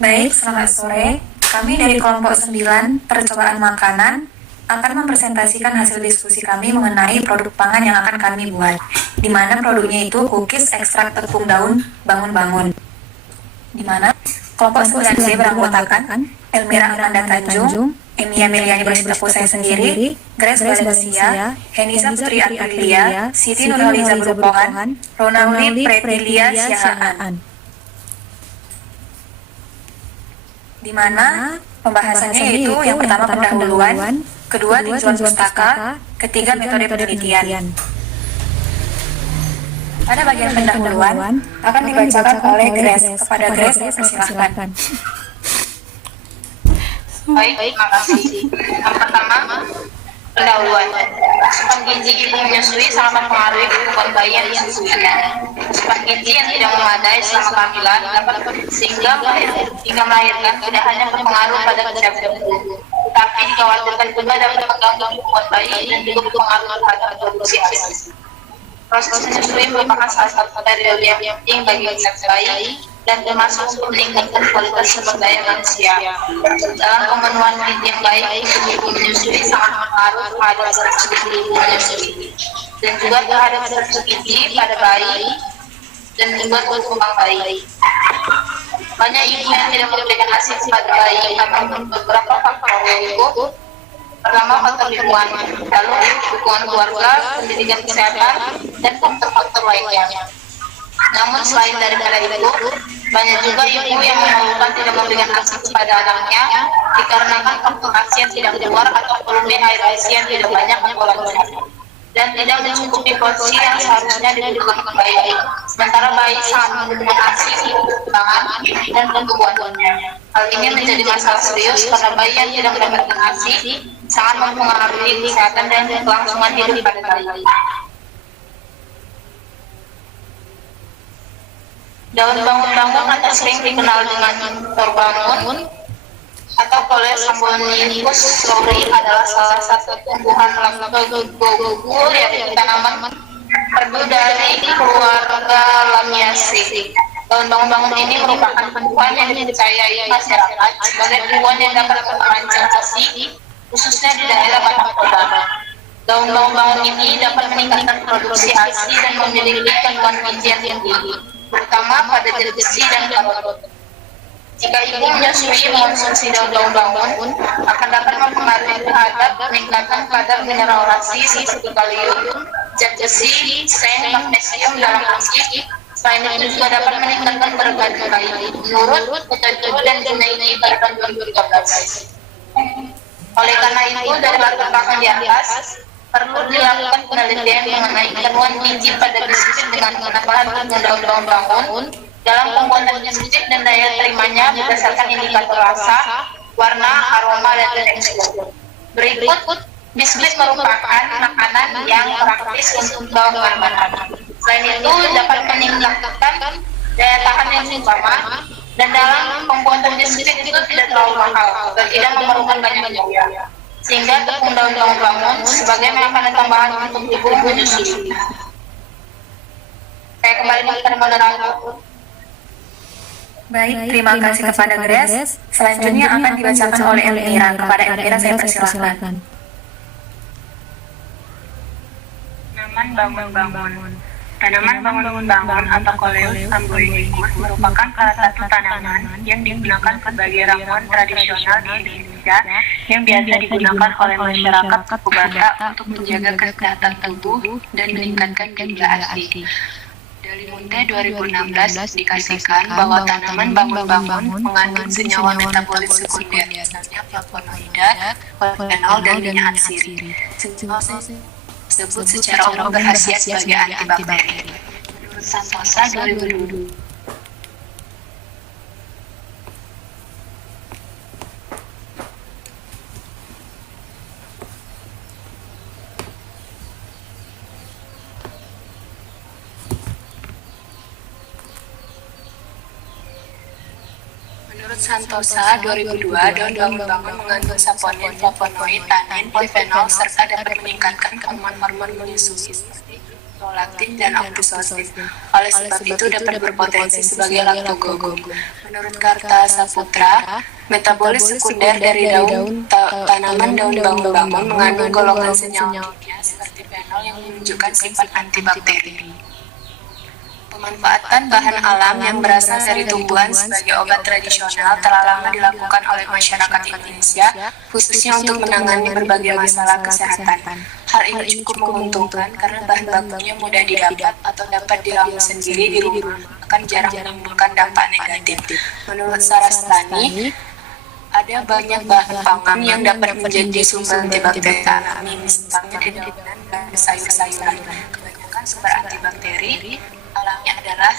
Baik, selamat sore. Kami dari kelompok 9 percobaan makanan akan mempresentasikan hasil diskusi kami mengenai produk pangan yang akan kami buat, di mana produknya itu cookies ekstrak tepung daun bangun-bangun. Di mana kelompok 9C beranggotakan Elmira Amanda Tanjung, Emi Ameliani Bersilaku saya sendiri, Grace Valencia, Heniza Putri Aprilia, Siti Nurhaliza Berupohan, Ronaldi Pretilia Siahaan. Di mana pembahasannya yaitu yang pertama pendahuluan, kedua tujuan pustaka, ketiga metode penelitian. Pada bagian pendahuluan akan dibacakan oleh Grace. Kepada Grace, persilahkan. Baik, terima kasih. Yang pertama, pendahuluan. Asupan gizi ibu menyusui sangat mempengaruhi pertumbuhan bayi yang disusuinya. Asupan gizi yang tidak memadai selama kehamilan dapat sehingga melahirkan tidak hanya berpengaruh pada kesehatan tubuh, tetapi dikhawatirkan juga dapat mengganggu pertumbuhan bayi dan juga berpengaruh terhadap produksi ASI. Proses menyusui merupakan salah satu variabel yang penting bagi kesehatan bayi dan termasuk untuk meningkatkan kualitas sumber daya manusia. Dalam pemenuhan gizi yang baik, ibu menyusui sangat berpengaruh terhadap struktur ibu menyusui dan juga terhadap struktur gizi pada bayi dan juga kembang bayi. Banyak ibu yang tidak memberikan ASI pada bayi karena beberapa faktor, yaitu pertama faktor lingkungan, lalu dukungan keluarga, pendidikan kesehatan, dan faktor-faktor lainnya. Namun selain daripada itu, banyak juga ibu yang melakukan tidak memberikan ASI kepada anaknya dikarenakan faktor ASI yang tidak keluar atau volume air ASI yang tidak banyak pola dan tidak mencukupi porsi yang seharusnya dibutuhkan bayi. Sementara bayi sangat membutuhkan ASI untuk perkembangan dan pertumbuhannya. Hal ini menjadi masalah serius karena bayi yang tidak mendapatkan ASI sangat mempengaruhi kesehatan dan kelangsungan hidup pada bayi. Daun bangun-bangun atau sering dikenal dengan torbangun atau Coleus Sambonicus lowri adalah salah satu tumbuhan gugur yaitu tanaman perdu dari keluarga Lamiaceae. Daun bangun-bangun ini merupakan tumbuhan yang dipercayai masyarakat sebagai tumbuhan yang dapat merancang ASI, khususnya di daerah Batak Toba. Daun bangun-bangun ini dapat meningkatkan produksi ASI dan memiliki kandungan gizi yang tinggi, terutama pada zat besi dan karot. Jika ibu menyusui mengonsumsi daun bangun, akan dapat mempengaruhi terhadap peningkatan kadar mineralisasi seperti kalium, zat besi, seng, magnesium dalam ASI. Selain itu juga dapat meningkatkan berat badan bayi menurut Dr. dan Junaidi pada tahun 2013. Oleh karena itu, dari latar belakang di atas, perlu dilakukan penelitian mengenai kandungan gizi pada biskuit dengan menggunakan daun bangun dalam pembuatan biskuit dan daya terimanya berdasarkan indikator rasa, warna, aroma, dan tekstur. Berikut, biskuit merupakan makanan yang praktis untuk bahan-bahan. Selain itu, dapat meningkatkan daya tahan yang utama dan dalam pembuatan biskuit itu tidak terlalu mahal dan tidak memerlukan banyak biaya, sehingga tepung daun bangun sebagai makanan tambahan untuk ibu menyusui. Saya kembali ke moderator. Baik, terima kasih kepada Grace. Selanjutnya akan dibacakan oleh Elmira. Kepada Elmira saya persilahkan. Tanaman bangun-bangun. Tanaman bangun-bangun atau Coleus Sambonicus merupakan salah satu tanaman yang digunakan sebagai ramuan tradisional di Indonesia yang biasa digunakan oleh masyarakat suku Batak untuk menjaga kesehatan tubuh dan meningkatkan jumlah ASI. Dari Munte 2016 dikasihkan bahwa tanaman bangun-bangun mengandung senyawa metabolit sekunder, biasanya flavonoida, polifenol, dan minyak atsiri. Senyawa tersebut secara umum berkhasiat sebagai antibakteri. Menurut Santosa 2002. Menurut Santosa 2002, daun bangun-bangun mengandung saponin, flavonoid, tanin, polifenol, serta dapat meningkatkan kandungan hormon menyusui seperti prolaktin dan oksitosin. Oleh sebab itu dapat berpotensi sebagai laktogogo. Menurut Karta Saputra, metabolis sekunder dari daun tanaman daun bangun-bangun mengandung golongan senyawa kimia seperti fenol yang menunjukkan sifat antibakteri. Pemanfaatan bahan alam yang berasal dari tumbuhan sebagai obat tradisional telah lama dilakukan oleh masyarakat Indonesia, khususnya untuk menangani berbagai masalah kesehatan. Hal ini cukup menguntungkan karena bahan bakunya mudah didapat atau dapat diramu sendiri di rumah, akan jarang menimbulkan dampak negatif. Menurut Sarastani, ada banyak bahan pangan yang dapat menjadi sumber antibakteri alami, misalnya di daun dan sayur-sayuran. Kebanyakan sumber antibakteri alami adalah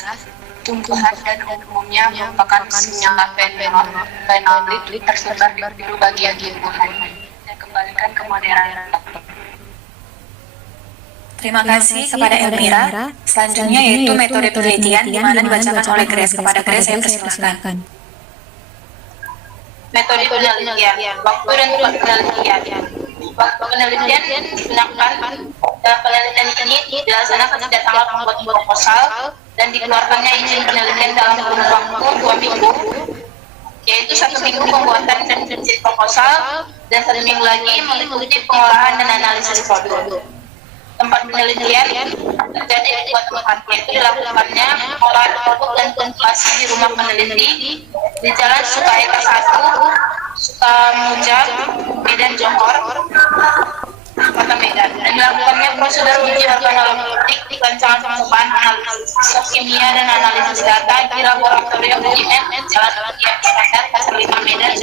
tumbuhan dan umumnya merupakan senyawa fenolit tersebar di bagian tumbuhan. Dan kembalikan ke modern. Terima kasih kepada Elmira. Selanjutnya yaitu metode penelitian di mana dibacakan oleh Grace. Kepada Grace saya persilahkan. Metode penelitian, waktu dan tempat penelitian. Waktu penelitian digunakan dalam penelitian ini dilaksanakan sejak tanggal pembuat proposal dan dikeluarkannya izin penelitian dalam kurun waktu 2 minggu, yaitu 1 minggu pembuatan dan proposal dan 1 minggu lagi mengikuti pengolahan dan analisis produk. Tempat penelitian terjadi di 2 tempat, yaitu dilakukannya pengolahan produk dan kompilasi di rumah peneliti di Jalan Sukaeka 1, Sukamuja, Medan Johor, Kota Medan, dan dilakukannya prosedur uji organoleptik di rancangan percobaan analisis kimia dan analisis data di laboratorium UIN Jalan Kiai Iskandar, Pasar 5 Medan.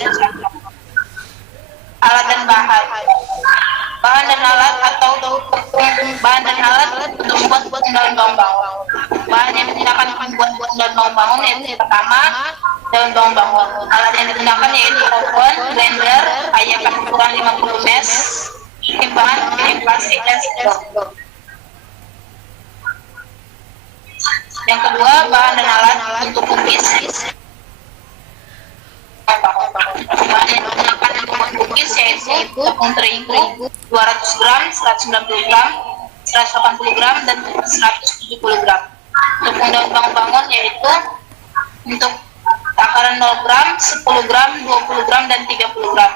Alat dan bahan dan alat atau bahan dan alat untuk membuat daun bawang. Bahan yang digunakan untuk membuat daun bawang yaitu pertama daun bawang. Alat yang digunakan yaitu oven, blender, ayakan ukuran 50 mesh, timbangan, piring plastik dan sendok. Yang kedua, bahan dan alat untuk cookies. Bahan yang digunakan untuk membuat cookies yaitu tepung terigu 200 gram, 190 gram, 180 gram, dan 170 gram. Tepung daun bangun yaitu untuk takaran 0 gram, 10 gram, 20 gram, dan 30 gram.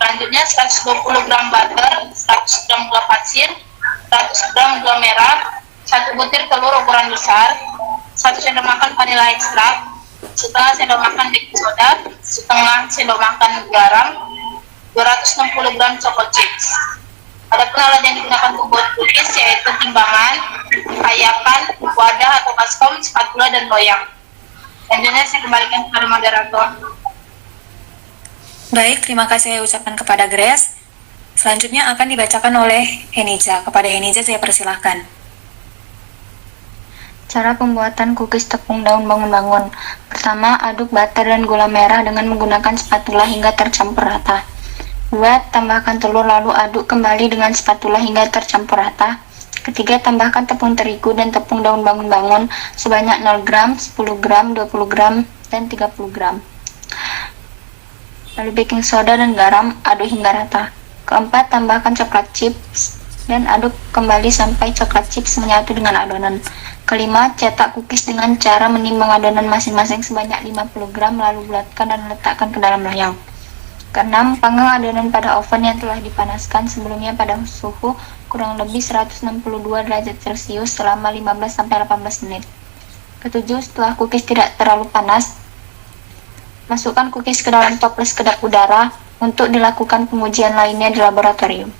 Selanjutnya 120 gram butter, 100 gram gula pasir, 100 gram gula merah, 1 butir telur ukuran besar, 1 sendok makan vanilla ekstrak, setengah sendok makan baking soda, setengah sendok makan garam, 260 gram chocolate chips. Adapun alat yang digunakan untuk buat cookies yaitu timbangan, ayakan, wadah atau baskom, spatula, dan loyang. Selanjutnya saya kembalikan kepada moderator. Baik, terima kasih saya ucapkan kepada Grace. Selanjutnya akan dibacakan oleh Henija. Kepada Henija saya persilahkan. Cara pembuatan cookies tepung daun bangun-bangun. Pertama, aduk butter dan gula merah dengan menggunakan spatula hingga tercampur rata. 2. Tambahkan telur lalu aduk kembali dengan spatula hingga tercampur rata. Ketiga, tambahkan tepung terigu dan tepung daun bangun-bangun sebanyak 0 gram, 10 gram, 20 gram, dan 30 gram. Lalu baking soda dan garam, aduk hingga rata. Keempat, tambahkan coklat chips dan aduk kembali sampai coklat chips menyatu dengan adonan. Kelima, cetak cookies dengan cara menimbang adonan masing-masing sebanyak 50 gram lalu bulatkan dan letakkan ke dalam loyang. Keenam, panggang adonan pada oven yang telah dipanaskan sebelumnya pada suhu kurang lebih 162 derajat Celcius selama 15-18 menit. Ketujuh, setelah cookies tidak terlalu panas, masukkan cookies ke dalam toples kedap udara untuk dilakukan pengujian lainnya di laboratorium.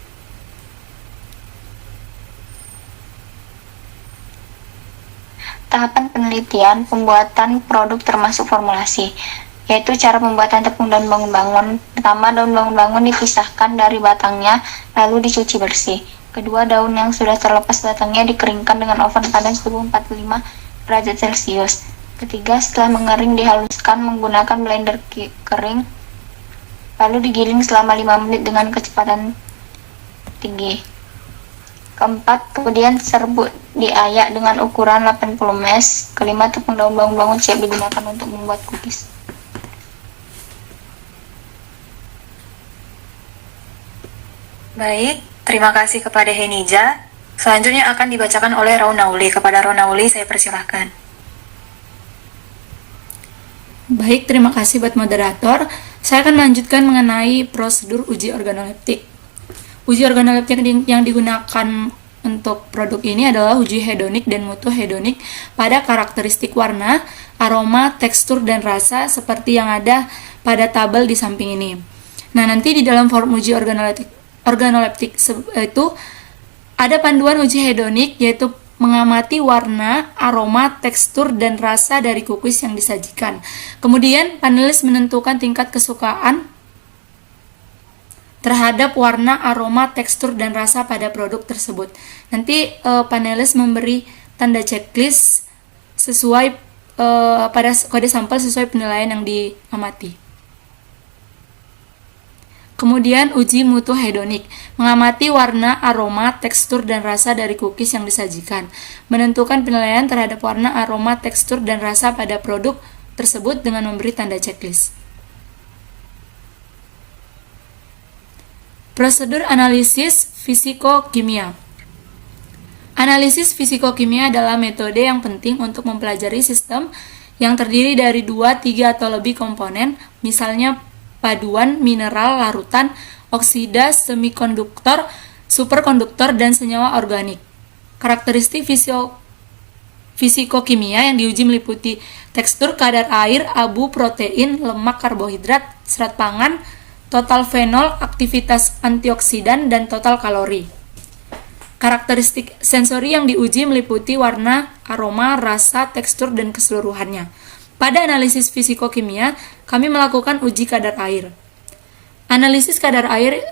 Tahapan penelitian, pembuatan produk termasuk formulasi, yaitu cara pembuatan tepung daun bangun-bangun. Pertama, daun bangun-bangun dipisahkan dari batangnya, lalu dicuci bersih. Kedua, daun yang sudah terlepas batangnya dikeringkan dengan oven panas suhu 45 derajat Celcius. Ketiga, setelah mengering dihaluskan menggunakan blender kering, lalu digiling selama 5 menit dengan kecepatan tinggi. Keempat, kemudian serbuk diayak dengan ukuran 80 mesh. Kelima, tepung daun bangun-bangun siap digunakan untuk membuat cookies. Baik, terima kasih kepada Henija. Selanjutnya akan dibacakan oleh Raunauli. Kepada Raunauli saya persilahkan. Baik, terima kasih buat moderator. Saya akan melanjutkan mengenai prosedur uji organoleptik. Uji organoleptik yang digunakan untuk produk ini adalah uji hedonik dan mutu hedonik pada karakteristik warna, aroma, tekstur, dan rasa seperti yang ada pada tabel di samping ini. Nah, nanti di dalam form uji organoleptik itu ada panduan uji hedonik, yaitu mengamati warna, aroma, tekstur, dan rasa dari cookies yang disajikan. Kemudian, panelis menentukan tingkat kesukaan terhadap warna, aroma, tekstur, dan rasa pada produk tersebut. Nanti panelis memberi tanda checklist sesuai pada kode sampel sesuai penilaian yang diamati. Kemudian uji mutu hedonik, mengamati warna, aroma, tekstur, dan rasa dari cookies yang disajikan. Menentukan penilaian terhadap warna, aroma, tekstur, dan rasa pada produk tersebut dengan memberi tanda checklist. Prosedur analisis fisiko-kimia. Analisis fisiko-kimia adalah metode yang penting untuk mempelajari sistem yang terdiri dari 2, 3, atau lebih komponen, misalnya paduan mineral larutan, oksida, semikonduktor, superkonduktor, dan senyawa organik. Karakteristik fisiko-kimia yang diuji meliputi tekstur, kadar air, abu, protein, lemak, karbohidrat, serat pangan, total fenol, aktivitas antioksidan, dan total kalori. Karakteristik sensori yang diuji meliputi warna, aroma, rasa, tekstur, dan keseluruhannya. Pada analisis fisiko-kimia, kami melakukan uji kadar air. Analisis kadar air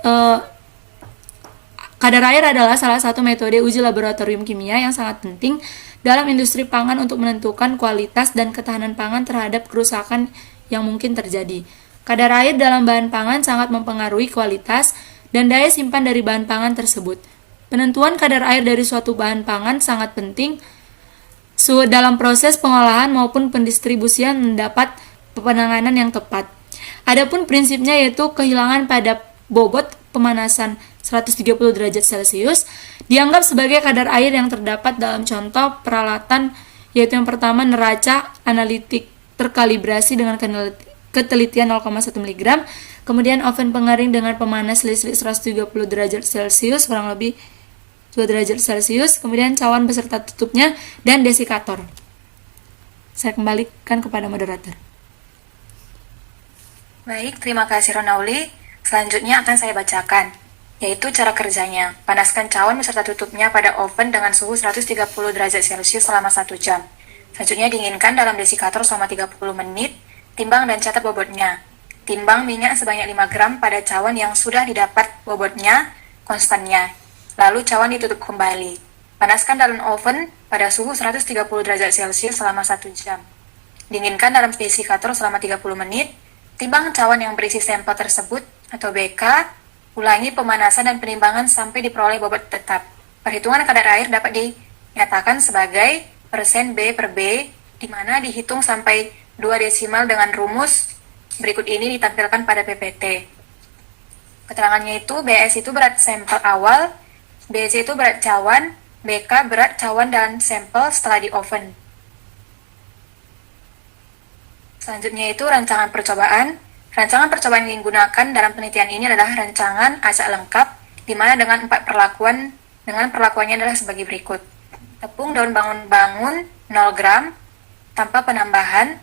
adalah salah satu metode uji laboratorium kimia yang sangat penting dalam industri pangan untuk menentukan kualitas dan ketahanan pangan terhadap kerusakan yang mungkin terjadi. Kadar air dalam bahan pangan sangat mempengaruhi kualitas dan daya simpan dari bahan pangan tersebut. Penentuan kadar air dari suatu bahan pangan sangat penting dalam proses pengolahan maupun pendistribusian mendapat penanganan yang tepat. Adapun prinsipnya yaitu kehilangan pada bobot pemanasan 130 derajat Celcius dianggap sebagai kadar air yang terdapat dalam contoh peralatan, yaitu yang pertama neraca analitik terkalibrasi dengan ketelitian 0,1 mg, kemudian oven pengering dengan pemanas listrik 130 derajat Celcius kurang lebih 2 derajat Celcius, kemudian cawan beserta tutupnya, dan desikator. Saya kembalikan kepada moderator. Baik, terima kasih Ronauli. Selanjutnya akan saya bacakan, yaitu cara kerjanya. Panaskan cawan beserta tutupnya pada oven dengan suhu 130 derajat Celcius selama 1 jam. Selanjutnya dinginkan dalam desikator selama 30 menit, timbang dan catat bobotnya. Timbang minyak sebanyak 5 gram pada cawan yang sudah didapat bobotnya, konstannya. Lalu cawan ditutup kembali. Panaskan dalam oven pada suhu 130 derajat Celcius selama 1 jam. Dinginkan dalam desikator selama 30 menit. Timbang cawan yang berisi sampel tersebut atau BK. Ulangi pemanasan dan penimbangan sampai diperoleh bobot tetap. Perhitungan kadar air dapat dinyatakan sebagai persen B per B, di mana dihitung sampai 2 desimal dengan rumus berikut ini ditampilkan pada PPT. Keterangannya itu BS itu berat sampel awal, BC itu berat cawan, BK berat cawan dan sampel setelah di oven. Selanjutnya itu rancangan percobaan. Rancangan percobaan yang digunakan dalam penelitian ini adalah rancangan acak lengkap, di mana dengan 4 perlakuan, dengan perlakuannya adalah sebagai berikut. Tepung daun bangun-bangun 0 gram, tanpa penambahan,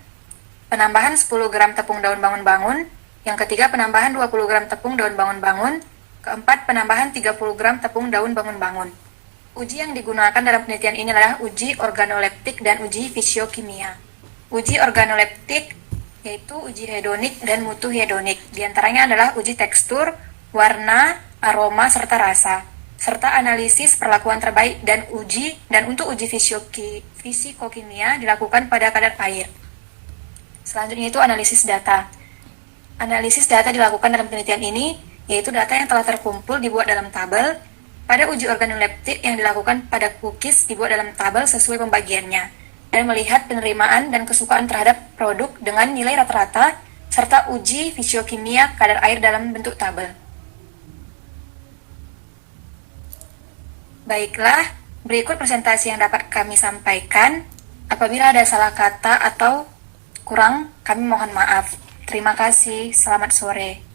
penambahan 10 gram tepung daun bangun-bangun, yang ketiga penambahan 20 gram tepung daun bangun-bangun, keempat, penambahan 30 gram tepung daun bangun-bangun. Uji yang digunakan dalam penelitian ini adalah uji organoleptik dan uji fisiokimia. Uji organoleptik yaitu uji hedonik dan mutu hedonik. Di antaranya adalah uji tekstur, warna, aroma, serta rasa, serta analisis perlakuan terbaik dan untuk uji fisikokimia dilakukan pada kadar air. Selanjutnya itu analisis data. Analisis data dilakukan dalam penelitian ini, yaitu data yang telah terkumpul dibuat dalam tabel. Pada uji organoleptik yang dilakukan pada cookies dibuat dalam tabel sesuai pembagiannya, dan melihat penerimaan dan kesukaan terhadap produk dengan nilai rata-rata, serta uji fisiokimia kadar air dalam bentuk tabel. Baiklah, berikut presentasi yang dapat kami sampaikan. Apabila ada salah kata atau kurang, kami mohon maaf. Terima kasih, selamat sore.